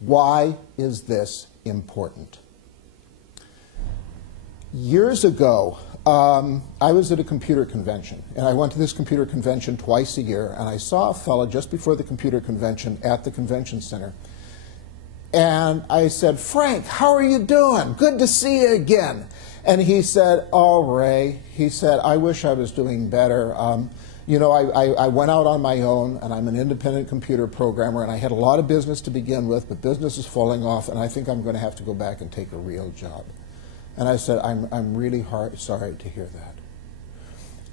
Why is this important? Years ago, I was at a computer convention, and I went to this computer convention twice a year, and I saw a fellow just before the computer convention at the convention center. And I said, "Frank, how are you doing? Good to see you again." And he said, "Oh, Ray," he said, "I wish I was doing better. You know, I went out on my own, and I'm an independent computer programmer, and I had a lot of business to begin with, but business is falling off, and I think I'm going to have to go back and take a real job." And I said, I'm really sorry to hear that.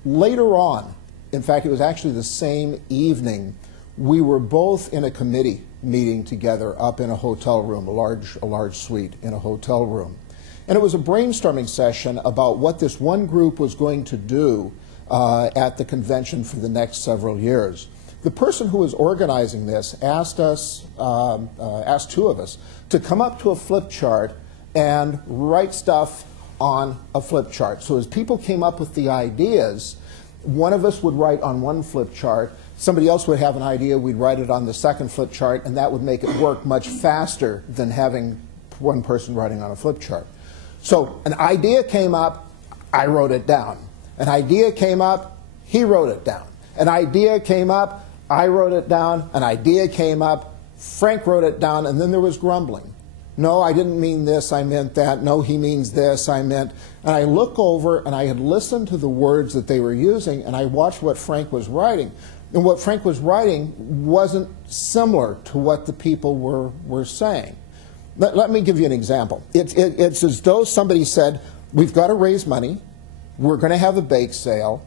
Later on, in fact, it was actually the same evening, we were both in a committee meeting together up in a hotel room, a large suite in a hotel room. And it was a brainstorming session about what this one group was going to do at the convention for the next several years. The person who was organizing this asked two of us to come up to a flip chart and write stuff on a flip chart. So as people came up with the ideas, one of us would write on one flip chart, somebody else would have an idea, we'd write it on the second flip chart, and that would make it work much faster than having one person writing on a flip chart. So an idea came up, I wrote it down. An idea came up, he wrote it down. An idea came up, I wrote it down. An idea came up, Frank wrote it down, and then there was grumbling. "No, I didn't mean this, I meant that. No, he means this, I meant." And I look over, and I had listened to the words that they were using, and I watched what Frank was writing. And what Frank was writing wasn't similar to what the people were saying. Let me give you an example. It's as though somebody said, "We've got to raise money. We're going to have a bake sale.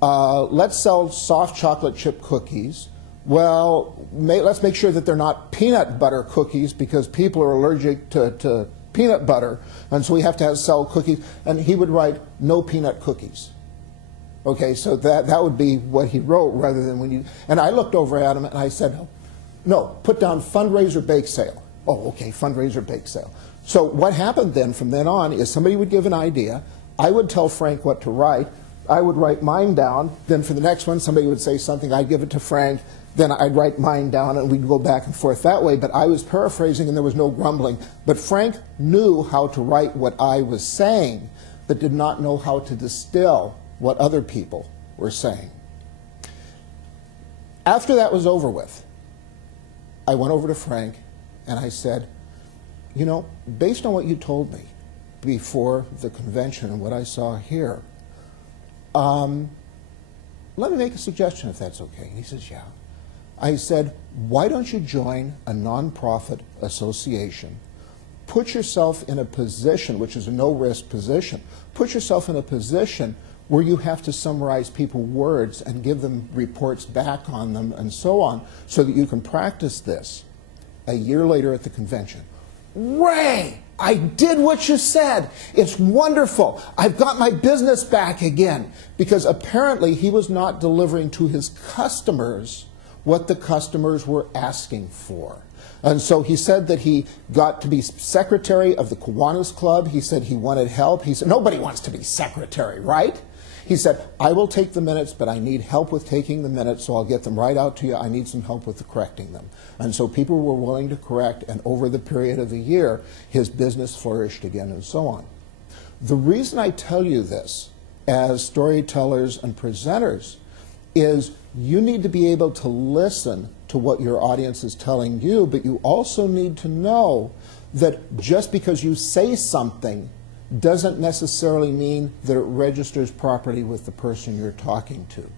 Let's sell soft chocolate chip cookies. Well, let's make sure that they're not peanut butter cookies because people are allergic to peanut butter, and so we have to sell cookies." And he would write, "No peanut cookies." Okay, so that would be what he wrote rather than when you... And I looked over at him and I said, "No, put down fundraiser bake sale." "Oh, okay, fundraiser bake sale." So what happened then from then on is somebody would give an idea, I would tell Frank what to write, I would write mine down, then for the next one somebody would say something, I'd give it to Frank, then I'd write mine down, and we'd go back and forth that way, but I was paraphrasing and there was no grumbling. But Frank knew how to write what I was saying, but did not know how to distill what other people were saying. After that was over with, I went over to Frank and I said, "You know, based on what you told me before the convention and what I saw here, let me make a suggestion if that's okay." He says, "Yeah." I said, "Why don't you join a nonprofit association? Put yourself in a position, which is a no-risk position, put yourself in a position where you have to summarize people's words and give them reports back on them and so on, so that you can practice this." A year later at the convention, "Ray, I did what you said. It's wonderful. I've got my business back again." Because apparently he was not delivering to his customers what the customers were asking for. And so he said that he got to be secretary of the Kiwanis Club. He said he wanted help. He said, "Nobody wants to be secretary, right?" He said, "I will take the minutes, but I need help with taking the minutes, so I'll get them right out to you. I need some help with correcting them." And so people were willing to correct, and over the period of a year, his business flourished again and so on. The reason I tell you this as storytellers and presenters is you need to be able to listen to what your audience is telling you, but you also need to know that just because you say something doesn't necessarily mean that it registers properly with the person you're talking to.